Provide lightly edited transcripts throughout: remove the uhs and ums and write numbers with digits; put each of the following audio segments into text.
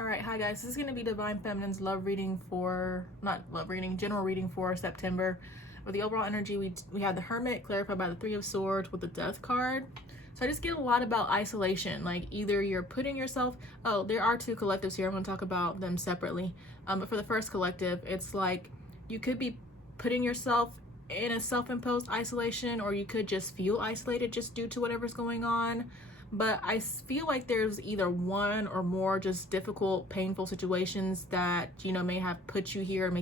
All right, hi guys. This is going to be Divine Feminine's love reading for, not love reading, general reading for September. With the overall energy, we have the Hermit clarified by the Three of Swords with the Death card. So I just get a lot about isolation. Like either you're putting yourself, oh, there are two collectives here. I'm going to talk about them separately. But for the first collective, it's like you could be putting yourself in a self-imposed isolation, or you could just feel isolated just due to whatever's going on. But I feel like there's either one or more just difficult, painful situations that, you know, may have put you here,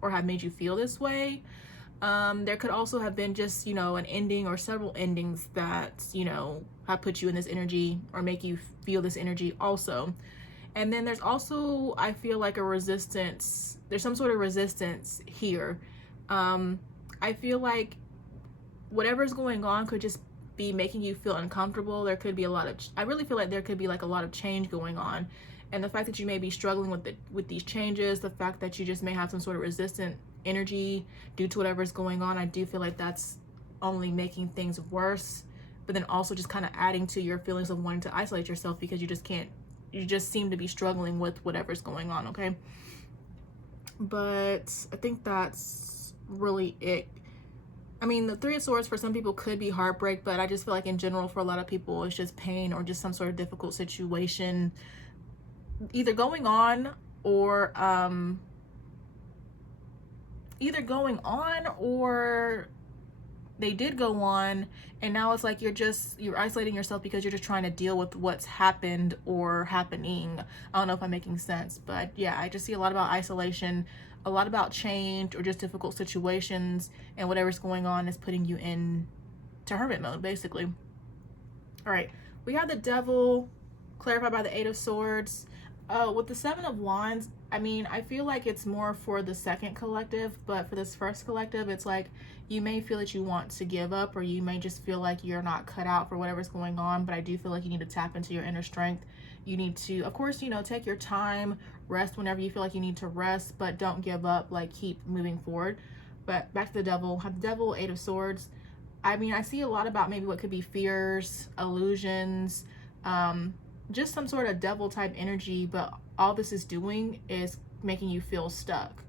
or have made you feel this way. There could also have been just, you know, an ending or several endings that, you know, have put you in this energy or make you feel this energy also. And then there's also, I feel like, a resistance. There's some sort of resistance here. I feel like whatever's going on could just be making you feel uncomfortable. There could be a lot of, I really feel like there could be like a lot of change going on, and the fact that you may be struggling with these changes, the fact that you just may have some sort of resistant energy due to whatever's going on, I do feel like that's only making things worse, but then also just kind of adding to your feelings of wanting to isolate yourself because you just seem to be struggling with whatever's going on. Okay, but I think that's really it. I mean, the Three of Swords for some people could be heartbreak, but I just feel like in general for a lot of people it's just pain or just some sort of difficult situation either going on or they did go on, and now it's like you're isolating yourself because you're just trying to deal with what's happened or happening. I don't know if I'm making sense, but yeah, I just see a lot about isolation, a lot about change or just difficult situations, and whatever's going on is putting you in to hermit mode basically. All right, we have the Devil clarified by the Eight of Swords. With the Seven of Wands, I mean, I feel like it's more for the second collective, but for this first collective, it's like you may feel that you want to give up, or you may just feel like you're not cut out for whatever's going on, but I do feel like you need to tap into your inner strength. You need to, of course, you know, take your time, rest whenever you feel like you need to rest, but don't give up, like keep moving forward. But back to the Devil, have the Devil, Eight of Swords. I mean, I see a lot about maybe what could be fears, illusions, just some sort of devil type energy, but all this is doing is making you feel stuck.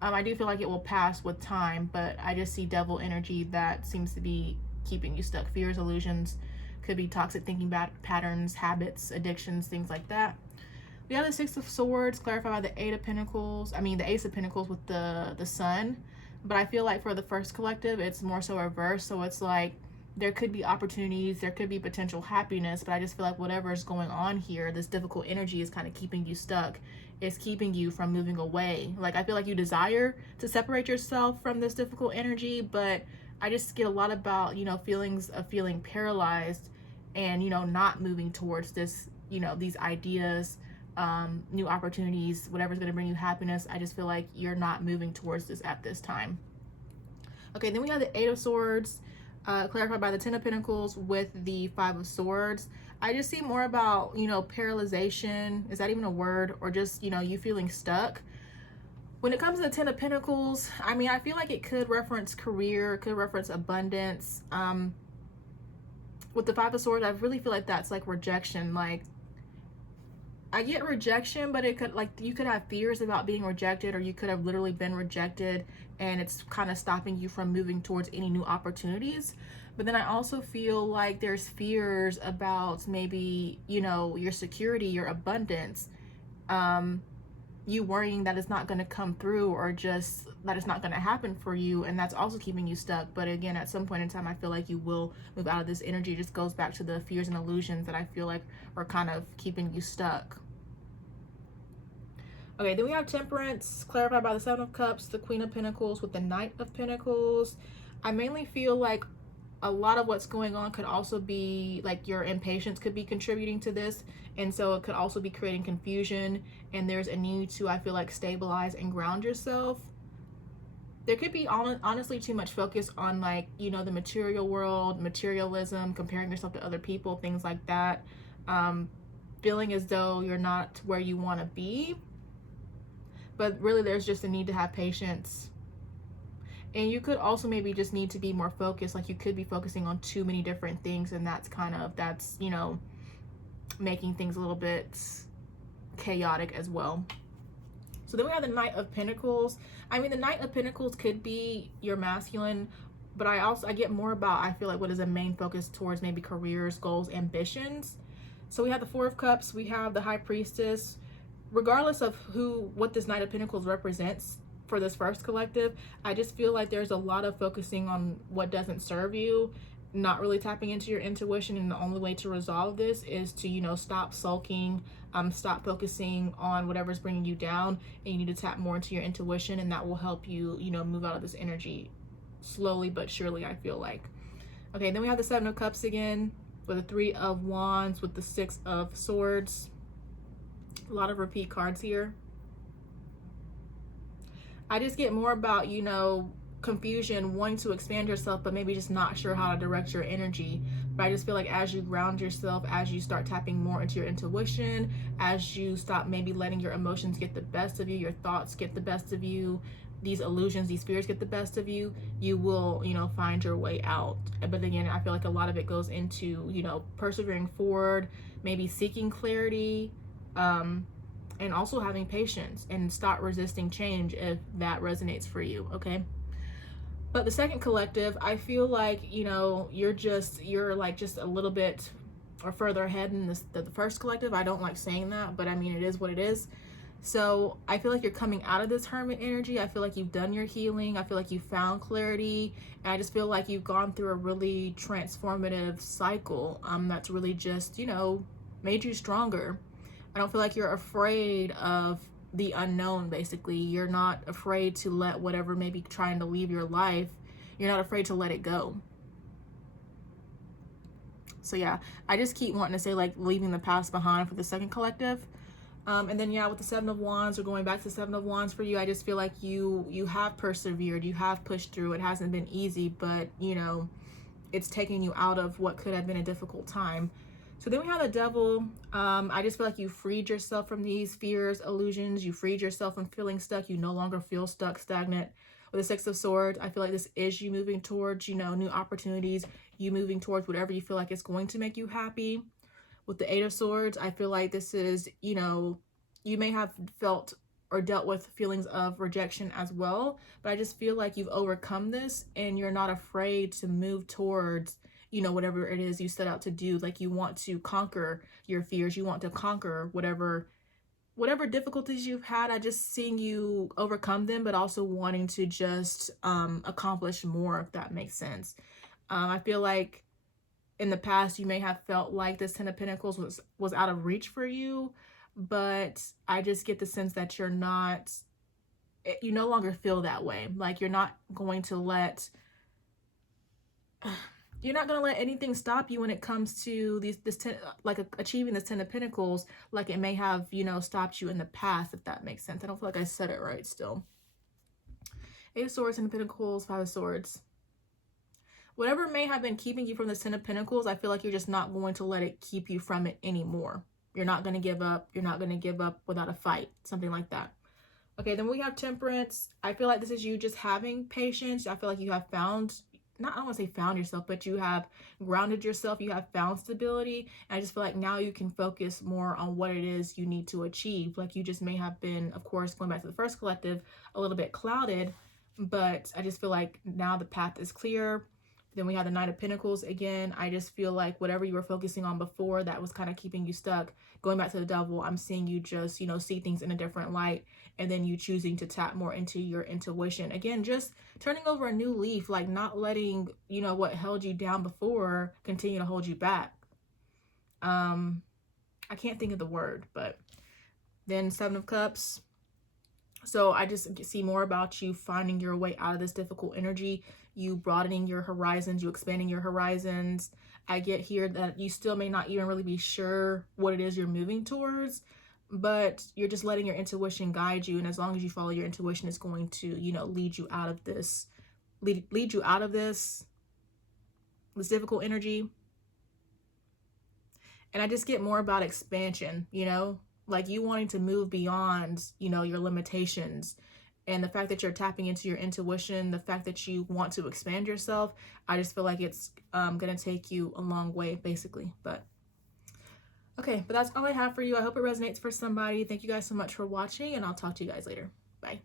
I do feel like it will pass with time, but I just see devil energy that seems to be keeping you stuck. Fears, illusions, could be toxic thinking patterns, habits, addictions, things like that. We have the Six of Swords clarified by the Eight of Pentacles. I mean, the Ace of Pentacles with the Sun. But I feel like for the first collective, it's more so reverse. So it's like there could be opportunities, there could be potential happiness, but I just feel like whatever is going on here, this difficult energy is kind of keeping you stuck. It's keeping you from moving away. Like I feel like you desire to separate yourself from this difficult energy, but I just get a lot about, you know, feelings of feeling paralyzed and, you know, not moving towards this, you know, these ideas, new opportunities, whatever's going to bring you happiness. I just feel like you're not moving towards this at this time. Okay, then we have the Eight of Swords clarified by the Ten of Pentacles with the Five of Swords. I just see more about, you know, paralyzation. Is that even a word? Or just, you know, you feeling stuck. When it comes to the Ten of Pentacles, I mean, I feel like it could reference career, it could reference abundance. With the Five of Swords, I really feel like that's like rejection. Like I get rejection, but it could, like, you could have fears about being rejected, or you could have literally been rejected and it's kind of stopping you from moving towards any new opportunities. But then I also feel like there's fears about maybe, you know, your security, your abundance, you worrying that it's not going to come through, or just that it's not going to happen for you, and that's also keeping you stuck. But again, at some point in time, I feel like you will move out of this energy. It just goes back to the fears and illusions that I feel like are kind of keeping you stuck. Okay, then we have Temperance clarified by the Seven of Cups, the Queen of Pentacles with the Knight of Pentacles. I mainly feel like a lot of what's going on could also be like your impatience could be contributing to this, and so it could also be creating confusion, and there's a need to, I feel like, stabilize and ground yourself. There could be honestly too much focus on, like, you know, the material world, materialism, comparing yourself to other people, things like that, feeling as though you're not where you want to be. But really there's just a need to have patience. And you could also maybe just need to be more focused. Like you could be focusing on too many different things, and that's, you know, making things a little bit chaotic as well. So then we have the Knight of Pentacles. I mean, the Knight of Pentacles could be your masculine, but I get more about, I feel like, what is a main focus towards maybe careers, goals, ambitions. So we have the Four of Cups, we have the High Priestess. Regardless of what this Knight of Pentacles represents for this first collective, I just feel like there's a lot of focusing on what doesn't serve you, not really tapping into your intuition, and the only way to resolve this is to, you know, stop sulking, stop focusing on whatever's bringing you down, and you need to tap more into your intuition, and that will help you, you know, move out of this energy slowly but surely, I feel like. Okay, then we have the Seven of Cups again, with the Three of Wands, with the Six of Swords. A lot of repeat cards here. I just get more about, you know, confusion, wanting to expand yourself, but maybe just not sure how to direct your energy. But I just feel like as you ground yourself, as you start tapping more into your intuition, as you stop maybe letting your emotions get the best of you, your thoughts get the best of you, these illusions, these fears get the best of you, you will, you know, find your way out. But again, I feel like a lot of it goes into, you know, persevering forward, maybe seeking clarity, and also having patience, and stop resisting change if that resonates for you, okay? But the second collective, I feel like, you know, you're like just a little bit or further ahead in the first collective. I don't like saying that, but I mean, it is what it is. So I feel like you're coming out of this hermit energy. I feel like you've done your healing. I feel like you found clarity. And I just feel like you've gone through a really transformative cycle that's really just, you know, made you stronger. I don't feel like you're afraid of the unknown, basically. You're not afraid to let whatever may be trying to leave your life, you're not afraid to let it go. So yeah, I just keep wanting to say, like, leaving the past behind for the second collective. And then, yeah, with the Seven of Wands, or going back to the Seven of Wands for you, I just feel like you have persevered, you have pushed through. It hasn't been easy, but, you know, it's taking you out of what could have been a difficult time. So then we have the Devil. I just feel like you freed yourself from these fears, illusions. You freed yourself from feeling stuck. You no longer feel stuck, stagnant. With the Six of Swords, I feel like this is you moving towards, you know, new opportunities. You moving towards whatever you feel like is going to make you happy. With the Eight of Swords, I feel like this is, you know, you may have felt or dealt with feelings of rejection as well, but I just feel like you've overcome this and you're not afraid to move towards, you know, whatever it is you set out to do. Like, you want to conquer your fears, you want to conquer whatever difficulties you've had. I just seeing you overcome them, but also wanting to just accomplish more, if that makes sense. I feel like in the past you may have felt like this Ten of Pentacles was out of reach for you, but I just get the sense that you no longer feel that way. Like, you're not going to let anything stop you when it comes to achieving this Ten of Pentacles, like it may have, you know, stopped you in the past, if that makes sense. I don't feel like I said it right still. Eight of Swords, Ten of Pentacles, Five of Swords. Whatever may have been keeping you from the Ten of Pentacles, I feel like you're just not going to let it keep you from it anymore. You're not going to give up. You're not going to give up without a fight. Something like that. Okay, then we have Temperance. I feel like this is you just having patience. I feel like you have found, I don't want to say found yourself, but you have grounded yourself. You have found stability. And I just feel like now you can focus more on what it is you need to achieve. Like, you just may have been, of course, going back to the first collective, a little bit clouded. But I just feel like now the path is clear. Then we have the Knight of Pentacles again. I just feel like whatever you were focusing on before that was kind of keeping you stuck, going back to the Devil, I'm seeing you just, you know, see things in a different light, and then you choosing to tap more into your intuition. Again, just turning over a new leaf, like not letting, you know, what held you down before continue to hold you back. I can't think of the word, but then Seven of Cups. So I just see more about you finding your way out of this difficult energy, you broadening your horizons, you expanding your horizons. I get here that you still may not even really be sure what it is you're moving towards, but you're just letting your intuition guide you. And as long as you follow your intuition, it's going to, you know, lead you out of this difficult energy. And I just get more about expansion, you know, like you wanting to move beyond, you know, your limitations. And the fact that you're tapping into your intuition, the fact that you want to expand yourself, I just feel like it's going to take you a long way, basically. But Okay, but that's all I have for you. I hope it resonates for somebody. Thank you guys so much for watching, and I'll talk to you guys later. Bye.